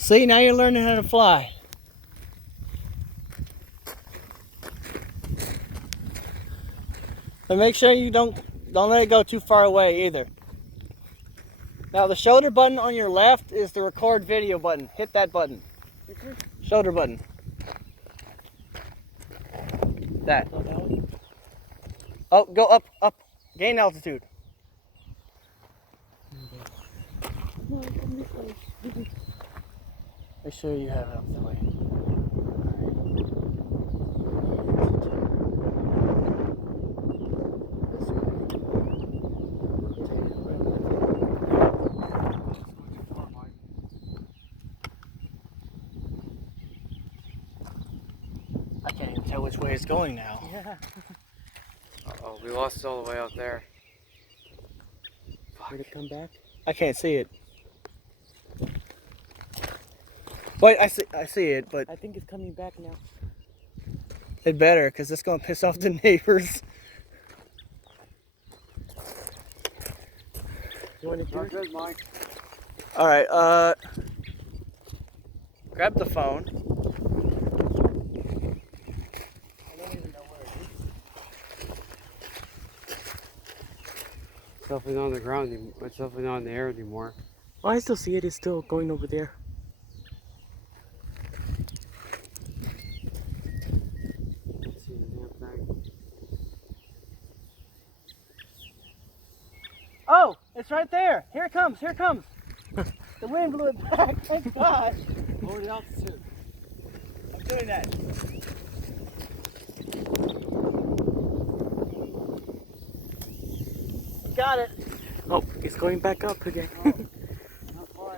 See, now you're learning how to fly. But make sure you don't let it go too far away either. Now the shoulder button on your left is the record video button. Hit that button. Shoulder button. That. Oh, go up, up. Gain altitude. Make sure you have it up the way. I can't even tell which way it's going now. Yeah. Uh-oh, we lost it all the way out there. Did it come back? I can't see it. Wait, I see it, but I think it's coming back now. it better, because it's going to piss off the neighbors. You want to do it? Good, Mike. Alright, grab the phone. I don't even know where it is. It's definitely not on the ground anymore. It's definitely not in the air anymore. Oh, I still see it. It's still going over there. Let's see the damn thing. Oh, it's right there. Here it comes, here it comes. The wind blew it back, thank God. Lower the altitude. I'm doing that. Got it. Oh, it's going back up again. Not far.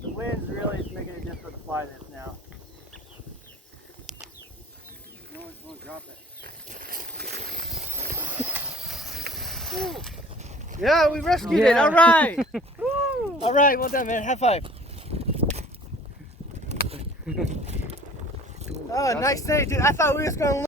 The wind's really making it difficult to fly this now. No one's going to drop it. Yeah, we rescued it. All right. All right, well done, man. High five. Oh, nice day, dude. I thought we was going to